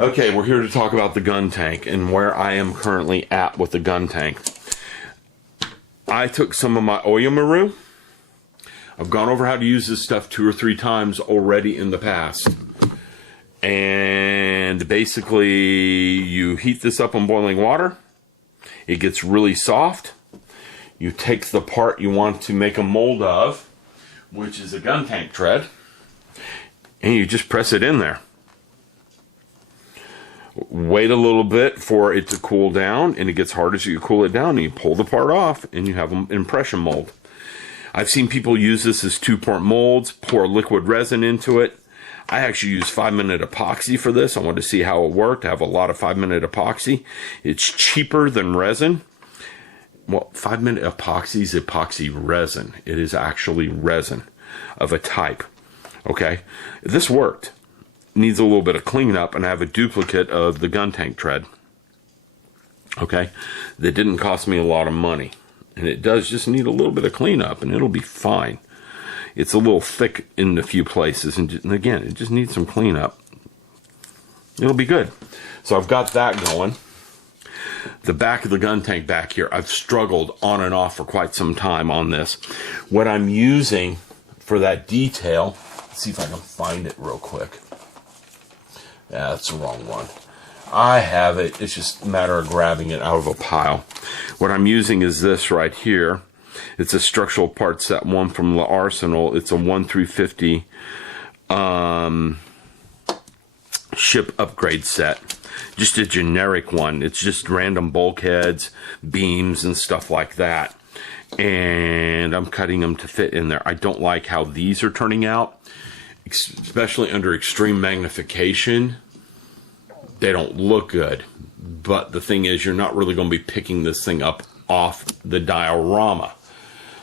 Okay, we're here to talk about the Guntank and where I am currently at with the Guntank. I took some of my Oyamaru. I've gone over how to use this stuff 2 or 3 times already in the past. And basically, you heat this up in boiling water. It gets really soft. You take the part you want to make a mold of, which is a Guntank tread, and you just press it in there. Wait a little bit for it to cool down, and it gets harder as you cool it down, and you pull the part off, and you have an impression mold. I've seen people use this as 2-part molds, pour liquid resin into it. I actually use 5-minute epoxy for this. I wanted to see how it worked. I have a lot of 5-minute epoxy. It's cheaper than resin. Well, 5-minute epoxy is epoxy resin. It is actually resin of a type. Okay? This worked. Needs a little bit of cleanup, and I have a duplicate of the Guntank tread. Okay? That didn't cost me a lot of money. And it does just need a little bit of cleanup, and it'll be fine. It's a little thick in a few places, and again, it just needs some cleanup. It'll be good. So I've got that going. The back of the Guntank back here, I've struggled on and off for quite some time on this. What I'm using for that detail, let's see if I can find it real quick. Yeah, that's the wrong one. I have it. It's just a matter of grabbing it out of a pile. What I'm using is this right here. It's a structural part set 1 from La Arsenal. It's a 1-350 ship upgrade set. Just a generic one. It's just random bulkheads, beams, and stuff like that. And I'm cutting them to fit in there. I don't like how these are turning out, especially under extreme magnification. They don't look good. But the thing is, you're not really going to be picking this thing up off the diorama.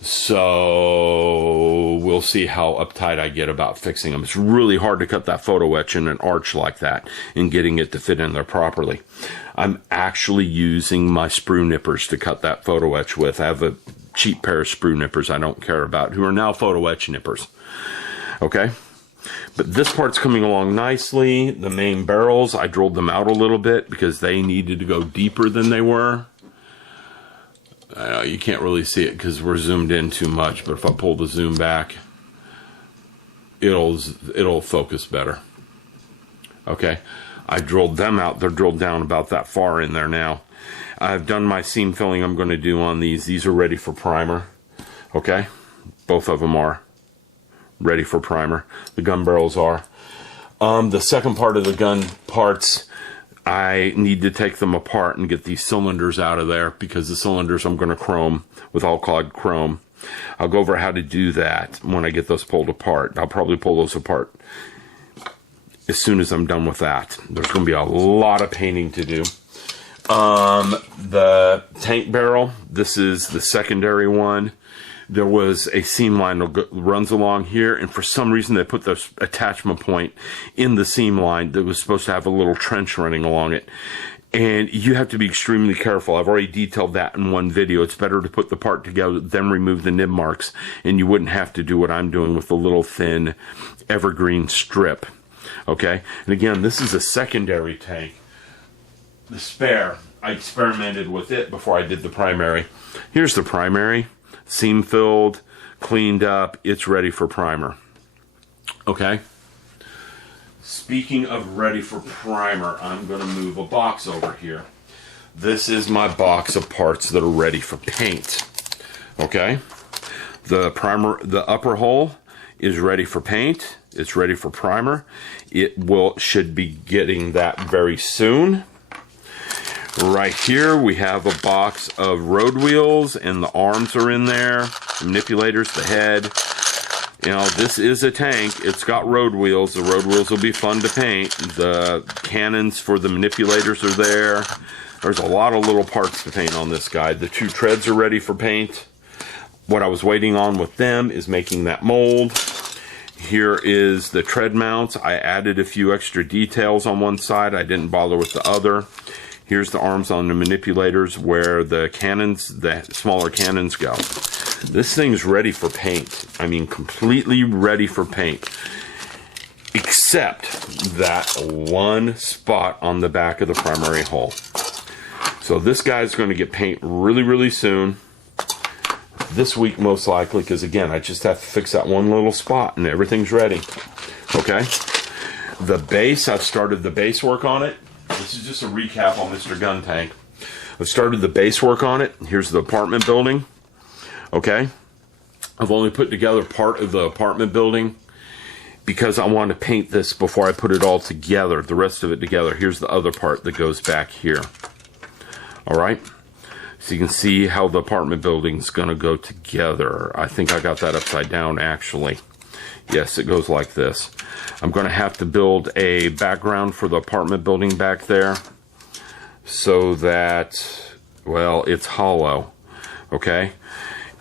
So we'll see how uptight I get about fixing them. It's really hard to cut that photo etch in an arch like that and getting it to fit in there properly. I'm actually using my sprue nippers to cut that photo etch with. I have a cheap pair of sprue nippers I don't care about, who are now photo etch nippers. Okay? But this part's coming along nicely. The main barrels, I drilled them out a little bit because they needed to go deeper than they were. I know you can't really see it because we're zoomed in too much, but if I pull the zoom back, it'll focus better. Okay, I drilled them out. They're drilled down about that far in there now. I've done my seam filling I'm going to do on these. These are ready for primer. Okay, both of them are ready for primer. The gun barrels are. The second part of the gun parts, I need to take them apart and get these cylinders out of there because the cylinders I'm going to chrome with alkyd chrome. I'll go over how to do that when I get those pulled apart. I'll probably pull those apart as soon as I'm done with that. There's going to be a lot of painting to do. The tank barrel, this is the secondary one. There was a seam line that runs along here, and for some reason they put this attachment point in the seam line that was supposed to have a little trench running along it. And you have to be extremely careful. I've already detailed that in one video. It's better to put the part together, then remove the nib marks, and you wouldn't have to do what I'm doing with the little thin evergreen strip. Okay? And again, this is a secondary tank. The spare, I experimented with it before I did the primary. Here's the primary. Seam filled, cleaned up, it's ready for primer. Okay? Speaking of ready for primer, I'm going to move a box over here. This is my box of parts that are ready for paint. Okay? The primer, the upper hole is ready for paint. It's ready for primer. It should be getting that very soon. Right here we have a box of road wheels, and the arms are in there, the manipulators, the head. You know, this is a tank. It's got road wheels. The road wheels will be fun to paint. The cannons for the manipulators are there. There's a lot of little parts to paint on this guy. The 2 treads are ready for paint. What I was waiting on with them is making that mold. Here is the tread mounts. I added a few extra details on one side. I didn't bother with the other. Here's the arms on the manipulators where the cannons, the smaller cannons go. This thing's ready for paint. I mean, completely ready for paint. except that one spot on the back of the primary hull. So this guy's going to get paint really, really soon. This week, most likely, because again, I just have to fix that one little spot and everything's ready. Okay? The base, I've started the base work on it. This is just a recap on Mr. Guntank. I've started the base work on it. Here's the apartment building. Okay? I've only put together part of the apartment building because I want to paint this before I put it all together, the rest of it together. Here's the other part that goes back here. Alright? So you can see how the apartment building's going to go together. I think I got that upside down, actually. Yes, it goes like this. I'm going to have to build a background for the apartment building back there so that, well, it's hollow. Okay?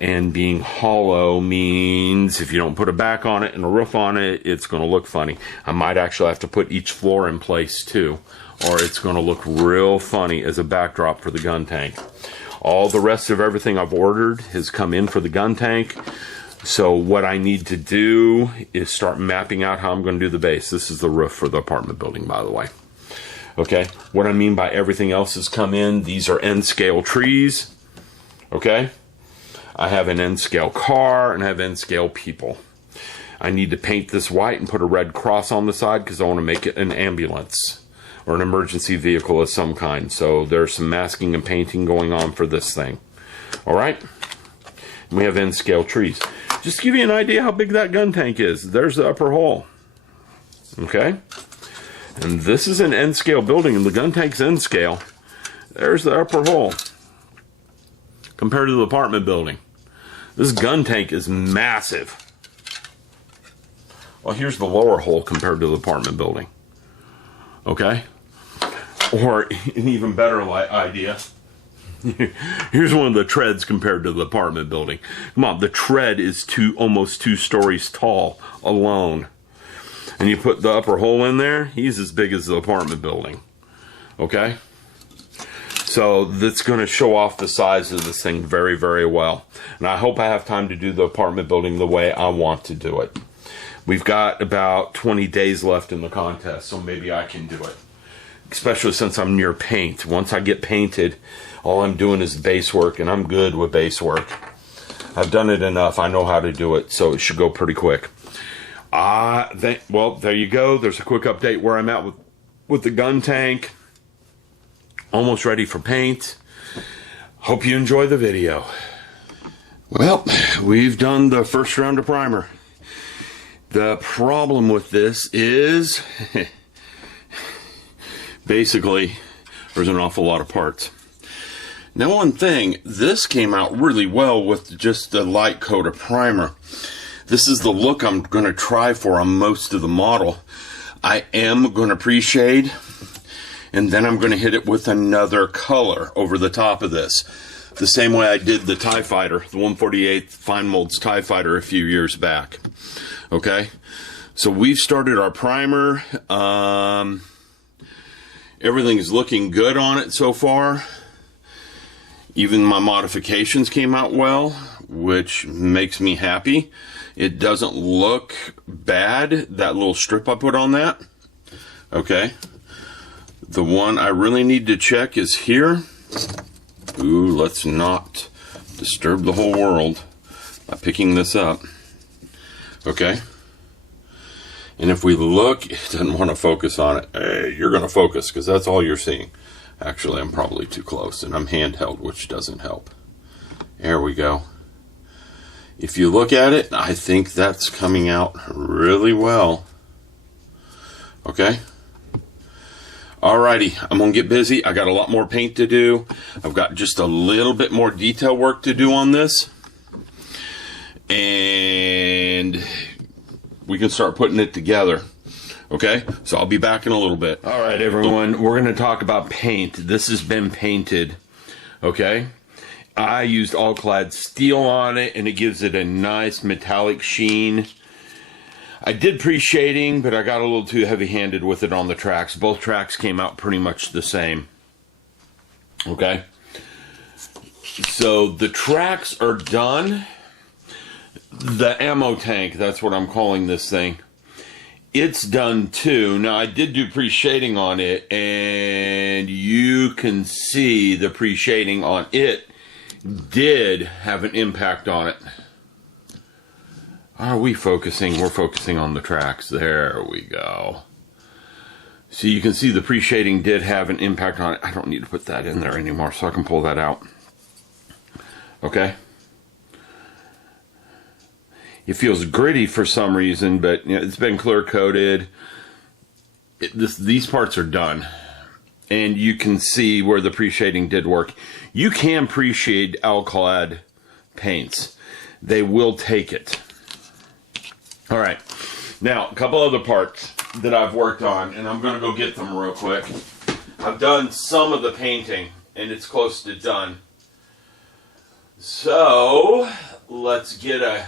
And being hollow means if you don't put a back on it and a roof on it, it's going to look funny. I might actually have to put each floor in place too, or it's going to look real funny as a backdrop for the Guntank. All the rest of everything I've ordered has come in for the Guntank. So what I need to do is start mapping out how I'm going to do the base. This is the roof for the apartment building, by the way. Okay, what I mean by everything else has come in, these are N-scale trees. Okay, I have an N-scale car and I have N-scale people. I need to paint this white and put a red cross on the side because I want to make it an ambulance or an emergency vehicle of some kind. So there's some masking and painting going on for this thing. All right, and we have N-scale trees. Just to give you an idea how big that Guntank is, there's the upper hull. Okay? And this is an N-scale building, and the Guntank's N-scale. There's the upper hull. Compared to the apartment building. This Guntank is massive. Well, here's the lower hull compared to the apartment building. Okay? Or an even better idea. Here's one of the treads compared to the apartment building. Come on, the tread is almost 2 stories tall alone. And you put the upper hole in there, he's as big as the apartment building. Okay? So that's going to show off the size of this thing very, very well. And I hope I have time to do the apartment building the way I want to do it. We've got about 20 days left in the contest, so maybe I can do it. Especially since I'm near paint. Once I get painted, all I'm doing is base work, and I'm good with base work. I've done it enough. I know how to do it, so it should go pretty quick. Well, there you go. There's a quick update where I'm at with the Guntank. Almost ready for paint. Hope you enjoy the video. Well, we've done the first round of primer. The problem with this is basically there's an awful lot of parts. Now, one thing, this came out really well with just the light coat of primer. This is the look I'm going to try for on most of the model. I am going to pre-shade, and then I'm going to hit it with another color over the top of this. The same way I did the TIE Fighter, the 148th Fine Molds TIE Fighter a few years back. Okay? So we've started our primer. Everything's looking good on it so far. Even my modifications came out well, which makes me happy. It doesn't look bad, that little strip I put on that. Okay. The one I really need to check is here. Ooh, let's not disturb the whole world by picking this up. Okay. And if we look, it doesn't want to focus on it. Hey, you're going to focus because that's all you're seeing. Actually, I'm probably too close, and I'm handheld, which doesn't help. There we go. If you look at it, I think that's coming out really well. Okay? Alrighty, I'm going to get busy. I got a lot more paint to do. I've got just a little bit more detail work to do on this. And we can start putting it together. Okay, so I'll be back in a little bit. All right, everyone, we're going to talk about paint. This has been painted, okay? I used all-clad steel on it, and it gives it a nice metallic sheen. I did pre-shading, but I got a little too heavy-handed with it on the tracks. Both tracks came out pretty much the same, okay? So the tracks are done. The ammo tank, that's what I'm calling this thing, it's done too. Now, I did do pre-shading on it, and you can see the pre-shading on it did have an impact on it. Are we focusing? We're focusing on the tracks. There we go. So you can see the pre-shading did have an impact on it. I don't need to put that in there anymore, so I can pull that out. Okay. It feels gritty for some reason, but you know, it's been clear coated. These parts are done. And you can see where the pre-shading did work. You can pre-shade alclad paints. They will take it. All right. Now, a couple other parts that I've worked on, and I'm going to go get them real quick. I've done some of the painting, and it's close to done. So, let's get a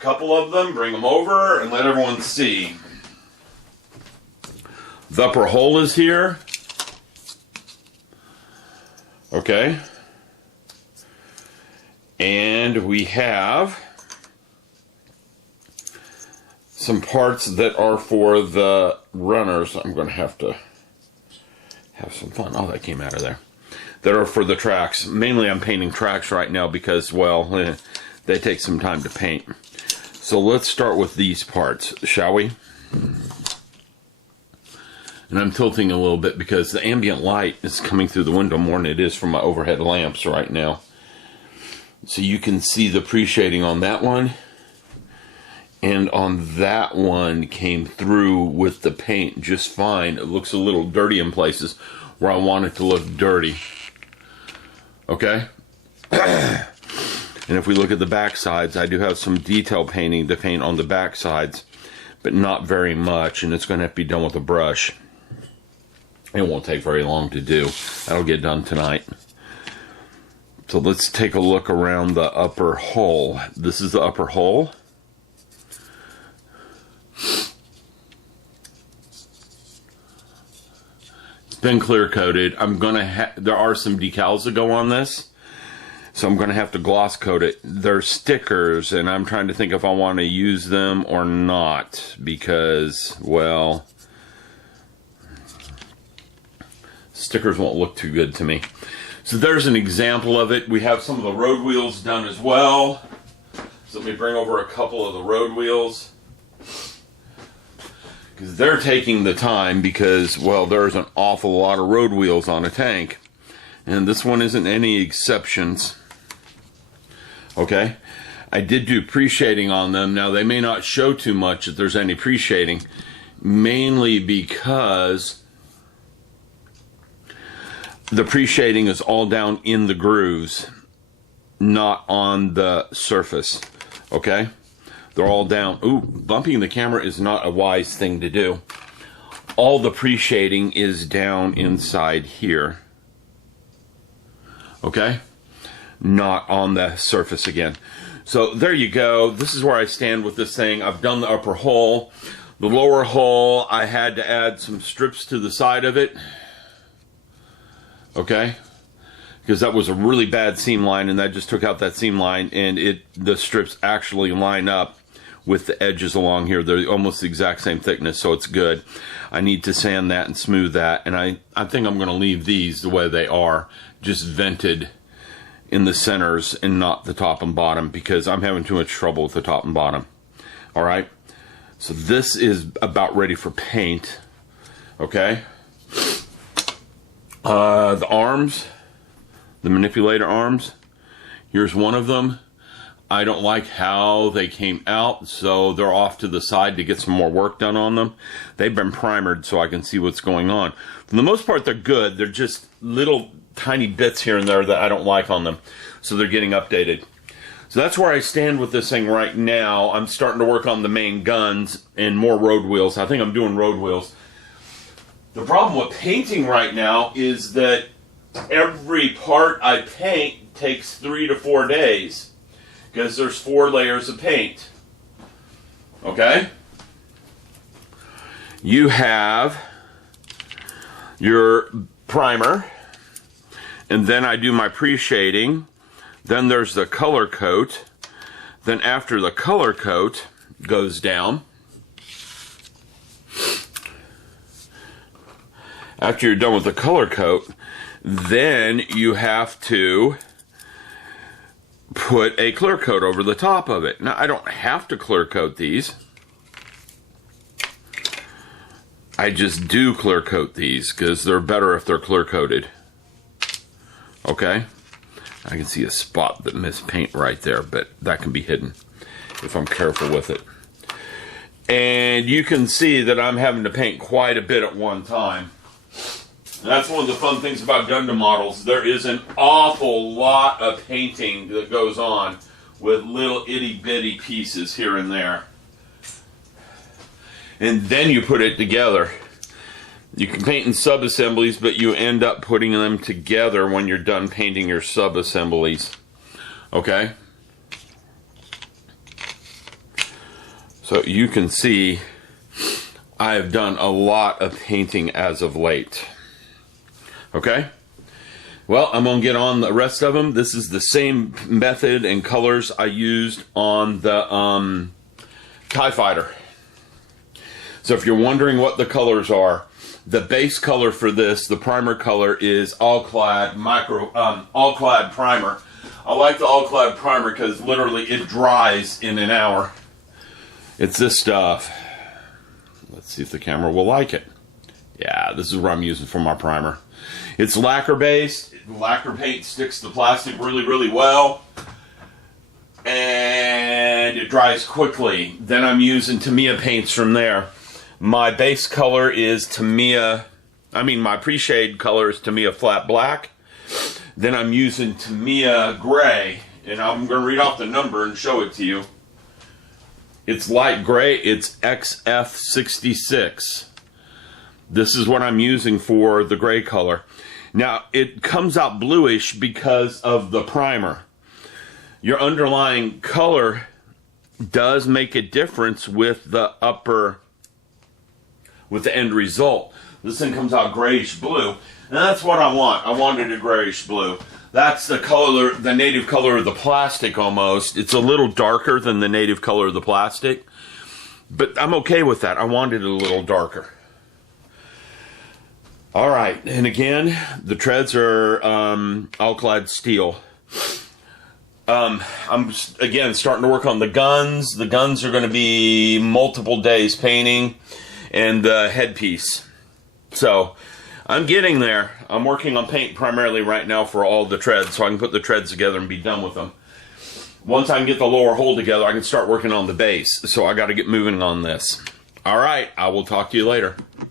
couple of them, bring them over, and let everyone see. The upper hole is here. Okay. And we have some parts that are for the runners. I'm going to have some fun. Oh, that came out of there. That are for the tracks. Mainly I'm painting tracks right now because, well, they take some time to paint. So let's start with these parts, shall we? And I'm tilting a little bit because the ambient light is coming through the window more than it is from my overhead lamps right now. So you can see the pre-shading on that one. And on that one came through with the paint just fine. It looks a little dirty in places where I want it to look dirty. Okay? And if we look at the back sides, I do have some detail painting to paint on the back sides, but not very much, and it's going to have to be done with a brush. It won't take very long to do. That'll get done tonight. So let's take a look around the upper hole. This is the upper hole. It's been clear coated. There are some decals that go on this. So I'm going to have to gloss coat it. They're stickers, and I'm trying to think if I want to use them or not. Because, well, stickers won't look too good to me. So there's an example of it. We have some of the road wheels done as well. So let me bring over a couple of the road wheels. Because they're taking the time because, well, there's an awful lot of road wheels on a tank. And this one isn't any exceptions. Okay, I did do pre-shading on them. Now, they may not show too much if there's any pre-shading, mainly because the pre-shading is all down in the grooves, not on the surface. Okay, they're all down. Ooh, bumping the camera is not a wise thing to do. All the pre-shading is down inside here. Okay? Not on the surface again. So there you go. This is where I stand with this thing. I've done the upper hole. The lower hole, I had to add some strips to the side of it. Okay? Because that was a really bad seam line, and that just took out that seam line, and the strips actually line up with the edges along here. They're almost the exact same thickness, so it's good. I need to sand that and smooth that, and I think I'm going to leave these the way they are, just vented in the centers and not the top and bottom, because I'm having too much trouble with the top and bottom. All right, so this is about ready for paint. Okay, the arms, the manipulator arms, here's one of them. I don't like how they came out, so they're off to the side to get some more work done on them. They've been primered so I can see what's going on. For the most part, they're good. They're just little tiny bits here and there that I don't like on them, so they're getting updated. So that's where I stand with this thing right now. I'm starting to work on the main guns and more road wheels. I think I'm doing road wheels. The problem with painting right now is that every part I paint takes 3 to 4 days. Because there's 4 layers of paint. Okay? You have your primer, and then I do my pre-shading. Then there's the color coat. Then after the color coat goes down, after you're done with the color coat, then you have to put a clear coat over the top of it. Now, I don't have to clear coat these. I just do clear coat these because they're better if they're clear coated. Okay? I can see a spot that missed paint right there, but that can be hidden if I'm careful with it. And you can see that I'm having to paint quite a bit at one time. And that's one of the fun things about Gundam models. There is an awful lot of painting that goes on with little itty bitty pieces here and there. And then you put it together. You can paint in sub-assemblies, but you end up putting them together when you're done painting your sub-assemblies. Okay? So you can see I have done a lot of painting as of late. Okay? Well, I'm going to get on the rest of them. This is the same method and colors I used on the TIE Fighter. So if you're wondering what the colors are, the base color for this, the primer color, is All-Clad All-Clad Primer. I like the All-Clad Primer because literally it dries in an hour. It's this stuff. Let's see if the camera will like it. Yeah, this is what I'm using for my primer. It's lacquer based. Lacquer paint sticks to plastic really, really well. And it dries quickly. Then I'm using Tamiya paints from there. My base color is my pre-shade color is Tamiya Flat Black. Then I'm using Tamiya Gray. And I'm going to read off the number and show it to you. It's light gray. It's XF66. This is what I'm using for the gray color. Now, it comes out bluish because of the primer. Your underlying color does make a difference with the end result. This thing comes out grayish blue, and that's what I want. I wanted a grayish blue. That's the color, the native color of the plastic almost. It's a little darker than the native color of the plastic, but I'm okay with that. I wanted it a little darker. All right, and again, the treads are All-Clad steel. I'm again starting to work on the guns. The guns are going to be multiple days painting, and the headpiece. So I'm getting there. I'm working on paint primarily right now for all the treads, so I can put the treads together and be done with them. Once I can get the lower hull together, I can start working on the base. So I got to get moving on this. All right, I will talk to you later.